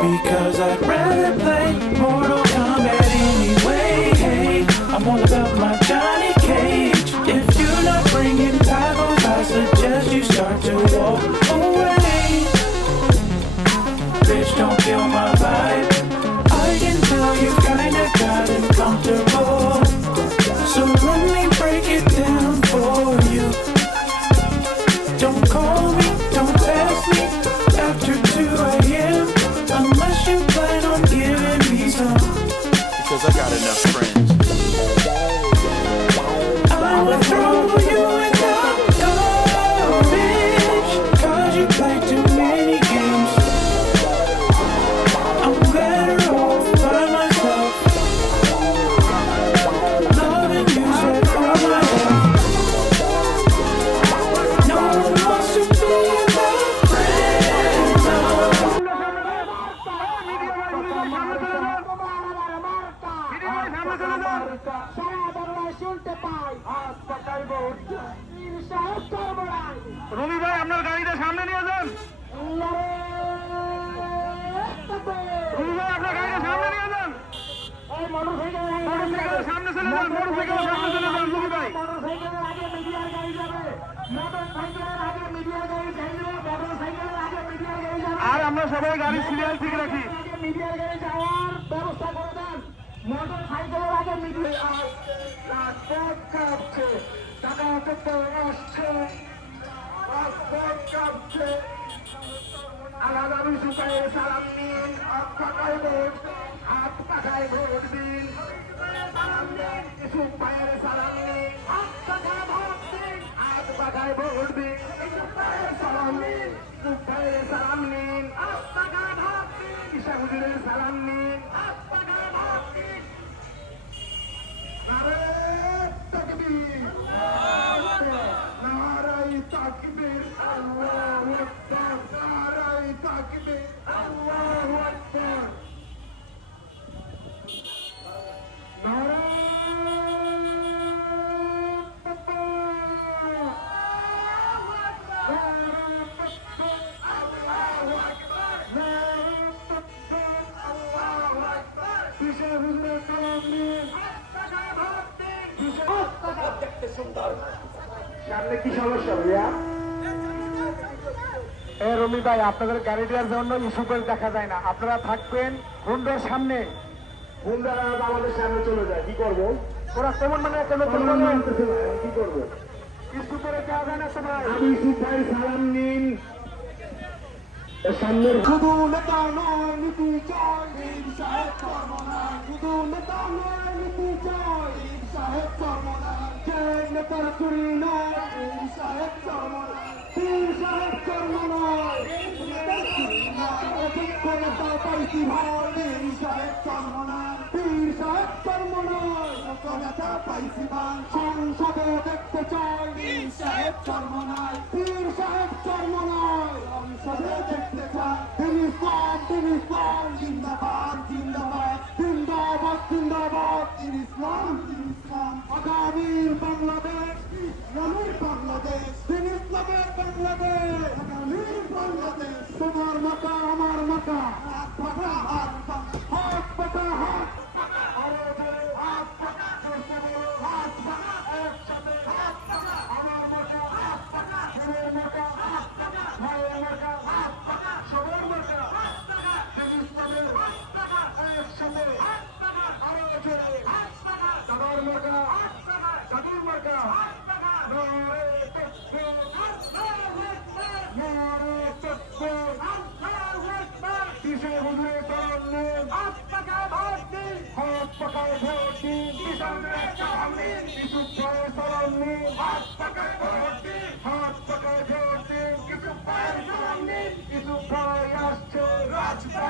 Because I'd I got enough friends. রবি ভাই, আপনার গাড়িটা সামনে নিয়ে যান। আপনার গাড়িটা সামনে সামনে সামনে আর আমরা সবাই গাড়ি সিরিয়াল ঠিক রাখি। মিডিয়ার গাড়ি যাওয়ার ব্যবস্থা করে মোটর সাইকেলের আগে মিডিয়া রাজপথ কাঁপছে টাকা হাতে আসছে। রাজপথ কাঁপছে শুকায় সালাম নিন হাত পাকায় হাত পাকায় ভোট দিন। সালাম দিন নিন হাত পাকায় ভোট দিন। হাত পাকায় ভোট দিন। সালাম নিন সামনে কি সমস্যা ভাইয়া? এ রমি ভাই আপনাদের গাড়িটার জন্য ইস্যুপেল দেখা যায় না। আপনারা থাকবেন হুন্ডার সামনে। হুন্ডারা আমাদের সামনে চলে যায় কি করব? ওরা কেমন মানে কেন কি করব? ইস্যুপেলে যাওয়া যায় না সবাই আমি সুপাই সালাম নিন। সামনের শুধু নেতা নয় নীতি জয় সাহেব নেতার চুরি নয় কর্মনায় বীর সাহেব কর্মনায় অভিজ্ঞ নেতা পাইছি ভাই? বীর সাহেব কর্মনায় অভিজ্ঞ নেতা পাইছি ভাই সংসদে দেখতে চাই। বীর সাহেব কর্মনায় বীর সাহেব কর্মনায় সংসদে দেখতে চাই। দিন ইসলাম দিন ইসলাম জিন্দাবাদ জিন্দাবাদ। জিন্দাবাদ জিন্দাবাদ। দিন ইসলাম দিন তোমার মাতা আমার মাতা হাত পাকা হাত হাত পাকা হাত আরও জোরে হাত পাকা জোরসে বলো হাত পাকা একসাথে হাত পাকা আমার মাতা হাত পাকা ছেলের মাতা হাত পাকা ভাইয়ের মাতা হাত পাকা সবার মাতা হাত দিন ইসলামের হাত পাকা একসাথে হাত পাকা আরও জোরে হাত পাকা সবার মাতা হাত পাকা জাদুর মাতা হাত পাকা নারে তকবীর আল্লাহু আকবার নারে তকবীর আল্লাহু আকবার কিসে হুজুরে সামনে হাত পাকায় ভোট দিন হাত পাকায় ভর্তি দিন কিষানে কিছু পায়ে দিন হাত পাকায় দিন হাত পাকায় ভোট কিছু পায়ে দিন কিছু পায়ে আসছে রাজপথ।